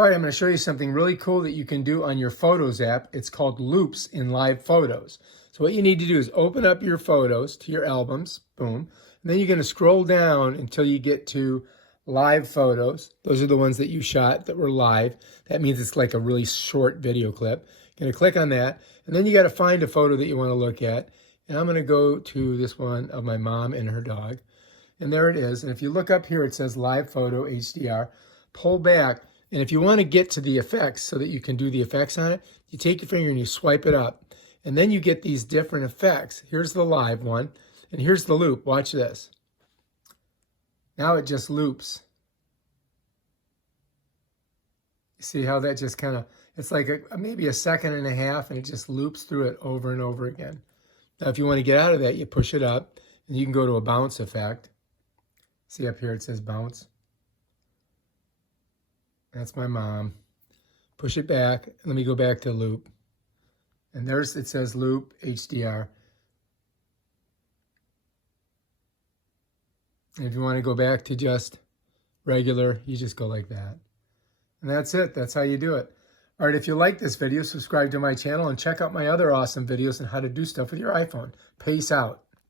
All right, I'm going to show you something really cool that you can do on your Photos app. It's called Loops in Live Photos. So what you need to do is open up your photos to your albums, boom, and then you're going to scroll down until you get to Live Photos. Those are the ones that you shot that were live. That means it's like a really short video clip. You're going to click on that, and then you got to find a photo that you want to look at. And I'm going to go to this one of my mom and her dog. And there it is. And if you look up here, it says Live Photo HDR. Pull back. And if you want to get to the effects so that you can do the effects on it, you take your finger and you swipe it up. And then you get these different effects. Here's the live one. And here's the loop. Watch this. Now it just loops. You see how that just kind of, it's like maybe a second and a half, and it just loops through it over and over again. Now if you want to get out of that, you push it up, and you can go to a bounce effect. See up here it says bounce. That's my mom. Push it back. Let me go back to loop. And there's, it says loop HDR. And if you want to go back to just regular, you just go like that. And that's it. That's how you do it. All right, if you like this video, subscribe to my channel and check out my other awesome videos on how to do stuff with your iPhone. Peace out.